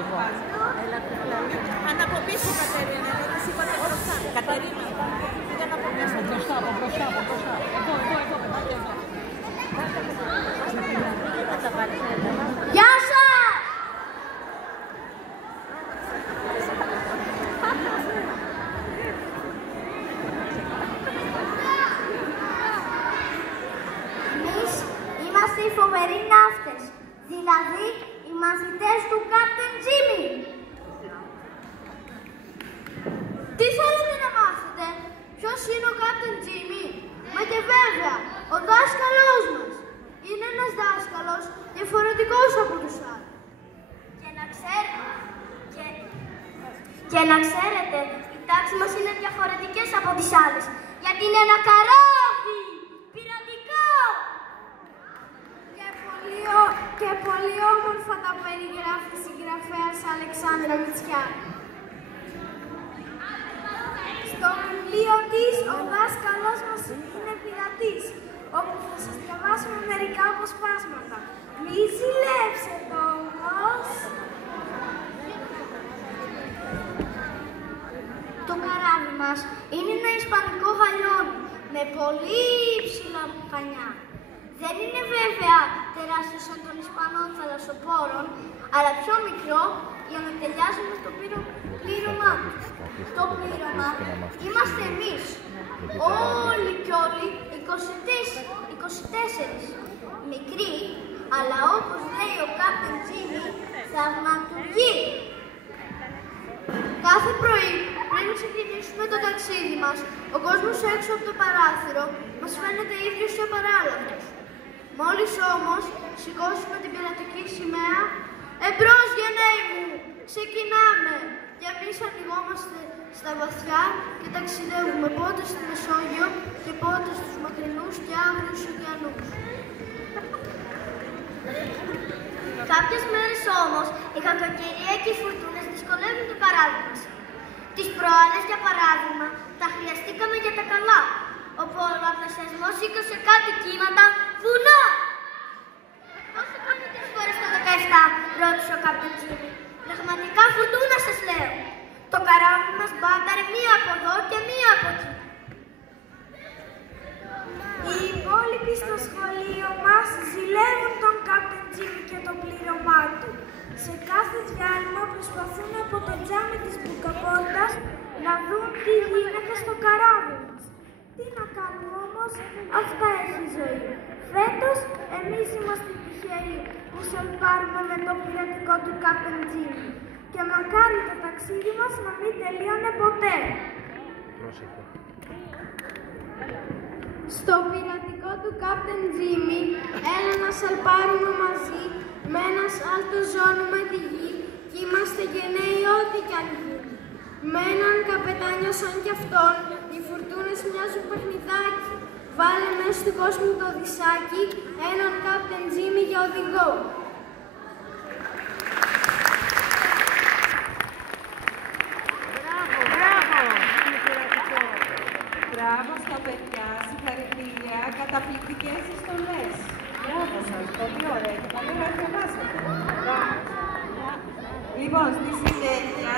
Εγώ. Αν από πίσω, Κατερίνα, εσύ είπατε μπροστά. Κατερίνα, πήγαν από πίσω. Από μπροστά. Εδώ, παιδάκια, εδώ. Γεια σας! Εμείς είμαστε οι φοβεροί ναύτες, δηλαδή οι μαθητές του Captain Jimmy. Τι θέλετε να μάθετε, ποιος είναι ο Captain Jimmy? Και βέβαια, ο δάσκαλός μας είναι ένας δάσκαλος διαφορετικός από τους άλλους. Και να ξέρετε, οι τάξεις μας είναι διαφορετικές από τις άλλες, γιατί είναι ένα καράβι πειρατικό. Και πολύ όμορφα τα περιγράφει η συγγραφέας Αλεξάνδρα Μητσιάκη. Στο βιβλίο της, ο δάσκαλός μας είναι πειρατής, όπου θα σας διαβάσουμε μερικά αποσπάσματα. Μη ζηλέψετε όμως. Το καράβι μας είναι ένα ισπανικό γαλιόνι με πολύ υψηλά πανιά. Δεν είναι βέβαια τεράστιο σαν των Ισπανών θαλασσοπόρων, αλλά πιο μικρό για να ταιριάζουμε στο πλήρωμά του. Το πλήρωμα είμαστε εμείς, όλοι κι όλοι 24, μικροί, αλλά όπως λέει ο Captain Jimmy, θαυματουργοί. Κάθε πρωί, πριν ξεκινήσουμε το ταξίδι μας, ο κόσμος έξω από το παράθυρο μας φαίνεται ίδιος και απαράλλαχτος. Μόλις όμως σηκώσουμε την πειρατική σημαία, εμπρός γενναίοι μου, ξεκινάμε! Και εμείς ανοιγόμαστε στα βαθιά και ταξιδεύουμε πότε στη Μεσόγειο και πότε στους μακρινούς και άγριους ωκεανούς. Κάποιες μέρες όμως η κακοκαιρία και οι φουρτούνες δυσκολεύουν το καράβι μας. Τις προάλλες, για παράδειγμα, τα χρειαστήκαμε για τα καλά, όπου ο λαμπρασιασμός σήκωσε κάτι κύματα βουνά. Πόσο κάνετε τις φορές το 17, ρώτησε ο Captain Jimmy. Πραγματικά φουρτούνα σας λέω. Το καράβι μας μπάταρε μία από εδώ και μία από εκεί. Οι υπόλοιποι στο σχολείο μας ζηλεύουν τον Captain Jimmy και το πλήρωμά του. Σε κάθε διάλειμμα προσπαθούν από το τζάμι της μπουκαπόρτας να δουν τι γίνεται στο καράβι μας. Τι να κάνουμε όμως, αυτά έχει η ζωή. Φέτος εμείς είμαστε τυχεροί που σαλπάρουμε με το πειρατικό του Captain Jimmy. Και μακάρι το ταξίδι μας να μην τελείωνε ποτέ. Στο πειρατικό του Captain Jimmy, έλα να σαλπάρουμε μαζί με ένα σάλτο ζώνου με τη γη και είμαστε γενναίοι ό,τι κι αν γίνει. Με έναν καπετάνιο σαν κι αυτόν, οι φουρτούνες μοιάζουν παιχνιδάκι. Βάλε μέσα του κόσμου το δισάκι, έναν Captain Jimmy για οδηγό. Μπράβο στα παιδιά, συγχαρητήρια, καταπληκτικές συστολές. Μπράβο σας, πολύ ωραία και πολύ ωραία διαβάσατε. Λοιπόν, στη συνέχεια...